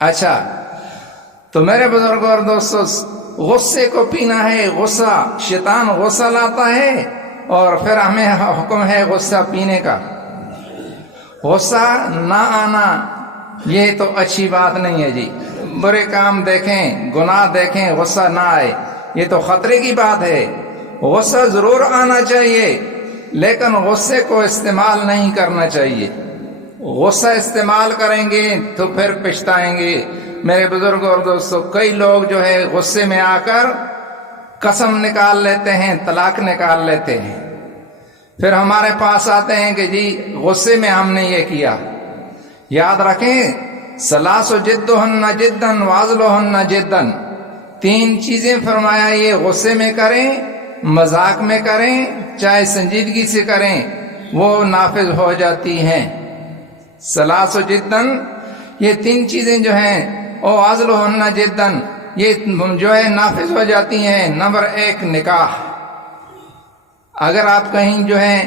اچھا، تو میرے بزرگوں اور دوستوں، غصے کو پینا ہے، غصہ شیطان غصہ لاتا ہے اور پھر ہمیں حکم ہے غصہ پینے کا۔ غصہ نہ آنا یہ تو اچھی بات نہیں ہے جی، برے کام دیکھیں، گناہ دیکھیں، غصہ نہ آئے یہ تو خطرے کی بات ہے۔ غصہ ضرور آنا چاہیے لیکن غصے کو استعمال نہیں کرنا چاہیے۔ غصہ استعمال کریں گے تو پھر پچھتائیں گے۔ میرے بزرگوں اور دوستوں، کئی لوگ جو ہے غصے میں آ کر قسم نکال لیتے ہیں، طلاق نکال لیتے ہیں، پھر ہمارے پاس آتے ہیں کہ جی غصے میں ہم نے یہ کیا۔ یاد رکھیں، ثلاث جدہن جدن وعزلہن جدن، تین چیزیں فرمایا، یہ غصے میں کریں، مذاق میں کریں، چاہے سنجیدگی سے کریں، وہ نافذ ہو جاتی ہیں۔ ثلاث جدن، یہ تین چیزیں جو ہیں، او عزلہن جدن، یہ جو ہے نافذ ہو جاتی ہیں۔ نمبر 1 نکاح، اگر آپ کہیں جو ہے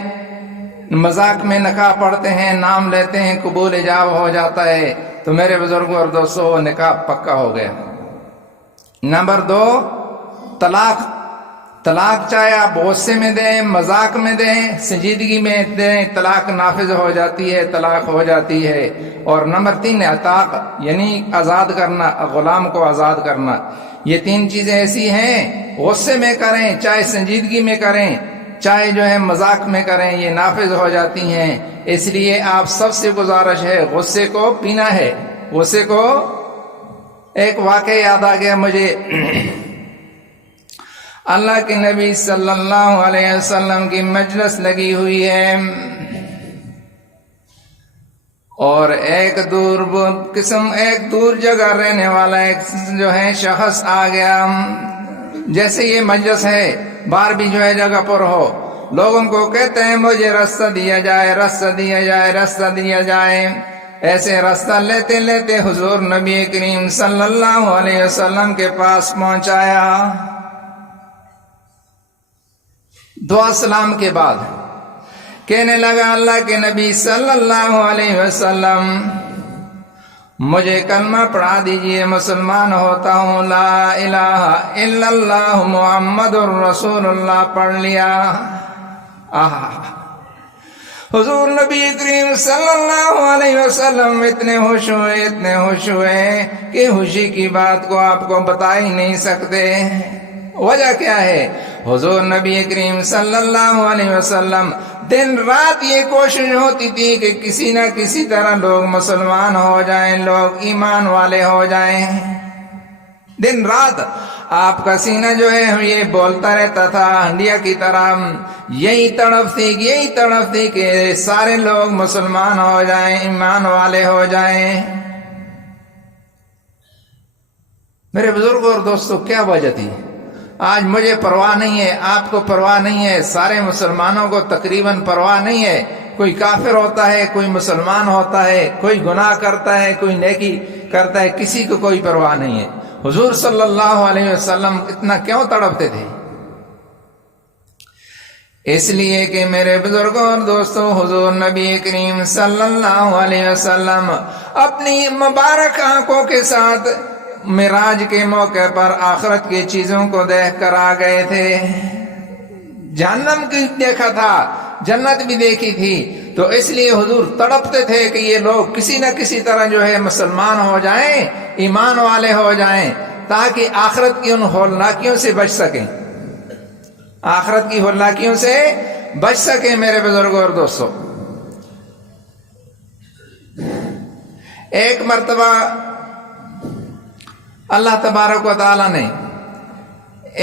مذاق میں نکاح پڑھتے ہیں، نام لیتے ہیں، قبول ایجاب ہو جاتا ہے، تو میرے بزرگوں اور دوستوں نکاح پکا ہو گیا۔ نمبر 2 طلاق، طلاق چاہے آپ غصے میں دیں، مذاق میں دیں، سنجیدگی میں دیں، طلاق نافذ ہو جاتی ہے، طلاق ہو جاتی ہے۔ اور نمبر 3 عتاق، یعنی آزاد کرنا، غلام کو آزاد کرنا۔ یہ تین چیزیں ایسی ہیں، غصے میں کریں، چاہے سنجیدگی میں کریں، چاہے جو ہے مذاق میں کریں، یہ نافذ ہو جاتی ہیں۔ اس لیے آپ سب سے گزارش ہے غصے کو پینا ہے۔ غصے کو، ایک واقعہ یاد آ گیا مجھے، اللہ کے نبی صلی اللہ علیہ وسلم کی مجلس لگی ہوئی ہے اور ایک دور جگہ رہنے والا ایک جو ہے شخص آ گیا۔ جیسے یہ مجلس ہے، باہر بھی جو ہے جگہ پر ہو، لوگوں کو کہتے ہیں مجھے راستہ دیا جائے، راستہ دیا جائے، راستہ دیا جائے۔ ایسے راستہ لیتے لیتے حضور نبی کریم صلی اللہ علیہ وسلم کے پاس پہنچایا۔ دعا سلام کے بعد کہنے لگا، اللہ کے نبی صلی اللہ علیہ وسلم مجھے کلمہ پڑھا دیجئے، مسلمان ہوتا ہوں، لا الہ الا اللہ محمد الرسول اللہ پڑھ لیا۔ حضور نبی کریم صلی اللہ علیہ وسلم اتنے خوش ہوئے، اتنے خوش ہوئے کہ خوشی کی بات کو آپ کو بتا ہی نہیں سکتے۔ وجہ کیا ہے؟ حضور نبی کریم صلی اللہ علیہ وسلم دن رات یہ کوشش ہوتی تھی کہ کسی نہ کسی طرح لوگ مسلمان ہو جائیں، لوگ ایمان والے ہو جائیں۔ دن رات آپ کا سینہ جو ہے یہ بولتا رہتا تھا ہنڈیا کی طرح، یہی تڑپ تھی کہ سارے لوگ مسلمان ہو جائیں، ایمان والے ہو جائیں۔ میرے بزرگوں اور دوستوں، کیا وجہ تھی؟ آج مجھے پرواہ نہیں ہے، آپ کو پرواہ نہیں ہے، سارے مسلمانوں کو تقریباً پرواہ نہیں ہے۔ کوئی کافر ہوتا ہے، کوئی مسلمان ہوتا ہے، کوئی گناہ کرتا ہے، کوئی نیکی کرتا ہے، کسی کو کوئی پرواہ نہیں ہے۔ حضور صلی اللہ علیہ وسلم اتنا کیوں تڑپتے تھے؟ اس لیے کہ میرے بزرگوں اور دوستوں، حضور نبی کریم صلی اللہ علیہ وسلم اپنی مبارک آنکھوں کے ساتھ معراج کے موقع پر آخرت کی چیزوں کو دیکھ کر آ گئے تھے۔ جہنم کی دیکھا تھا، جنت بھی دیکھی تھی، تو اس لیے حضور تڑپتے تھے کہ یہ لوگ کسی نہ کسی طرح جو ہے مسلمان ہو جائیں، ایمان والے ہو جائیں، تاکہ آخرت کی ان ہولناکیوں سے بچ سکیں، آخرت کی ہولناکیوں سے بچ سکیں۔ میرے بزرگوں اور دوستوں، ایک مرتبہ اللہ تبارک و تعالی نے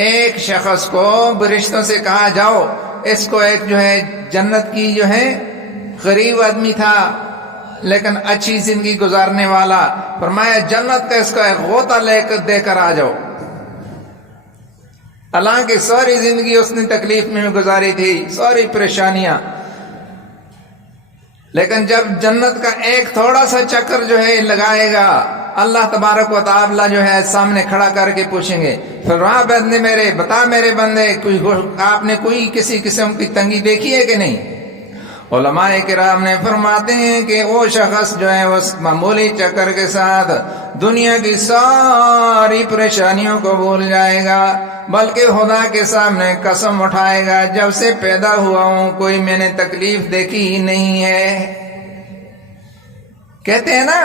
ایک شخص کو فرشتوں سے کہا، جاؤ اس کو ایک جو ہے جنت کی جو ہے غریب آدمی تھا لیکن اچھی زندگی گزارنے والا، فرمایا جنت کا اس کو ایک غوطہ لے کر دے کر آ جاؤ۔ حالانکہ ساری زندگی اس نے تکلیف میں گزاری تھی، ساری پریشانیاں، لیکن جب جنت کا ایک تھوڑا سا چکر جو ہے لگائے گا، اللہ تبارک و تعالی جو ہے سامنے کھڑا کر کے پوچھیں گے، پھر وہاں بندے میرے، بتا میرے بندے، آپ نے کوئی کسی قسم کی تنگی دیکھی ہے کہ نہیں؟ علماء کرام نے فرماتے ہیں کہ وہ شخص جو ہے اس معمولی چکر کے ساتھ دنیا کی ساری پریشانیوں کو بھول جائے گا، بلکہ خدا کے سامنے قسم اٹھائے گا جب سے پیدا ہوا ہوں کوئی میں نے تکلیف دیکھی ہی نہیں ہے۔ کہتے ہیں نا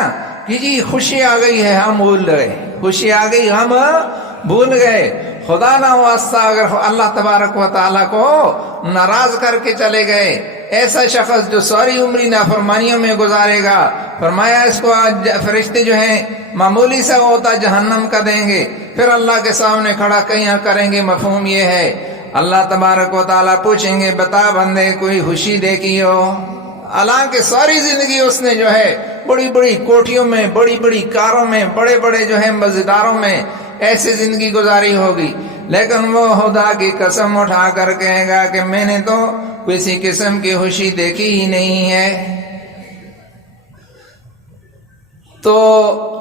کہ جی خوشی آ گئی ہے ہم بھول گئے، خوشی آ گئی ہم بھول گئے۔ خدا نہ واسطہ اگر اللہ تبارک و تعالیٰ کو ناراض کر کے چلے گئے، ایسا شخص جو ساری عمری نافرمانیوں میں گزارے گا، فرمایا اس کو فرشتے جو ہیں معمولی سا ہوتا جہنم کا دیں گے، پھر اللہ کے سامنے کھڑا کہیں کریں گے۔ مفہوم یہ ہے اللہ تبارک و تعالیٰ پوچھیں گے بتا بندے کوئی خوشی دیکھی ہو؟ حالانکہ ساری زندگی اس نے جو ہے بڑی بڑی کوٹھیوں میں، بڑی بڑی کاروں میں، بڑے بڑے جو ہے مزیداروں میں ایسی زندگی گزاری ہوگی، لیکن وہ خدا کی قسم اٹھا کر کہے گا کہ میں نے تو کسی قسم کی خوشی دیکھی ہی نہیں ہے۔ تو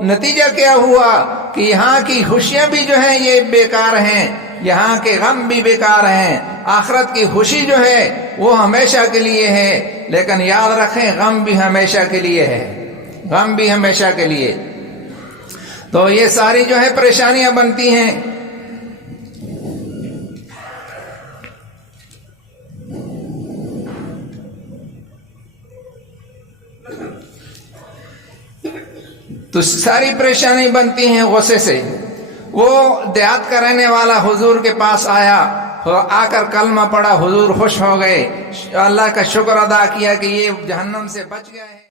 نتیجہ کیا ہوا کہ یہاں کی خوشیاں بھی جو ہیں یہ بیکار ہیں، یہاں کے غم بھی بیکار ہیں۔ آخرت کی خوشی جو ہے وہ ہمیشہ کے لیے ہے، لیکن یاد رکھیں غم بھی ہمیشہ کے لیے ہے، غم بھی ہمیشہ کے لیے۔ تو یہ ساری جو ہے پریشانیاں بنتی ہیں۔ تو ساری پریشانی بنتی ہیں غصے سے۔ وہ دیہات کا رہنے والا حضور کے پاس آیا، آ کر کلمہ پڑھا، حضور خوش ہو گئے، اللہ کا شکر ادا کیا کہ یہ جہنم سے بچ گیا ہے۔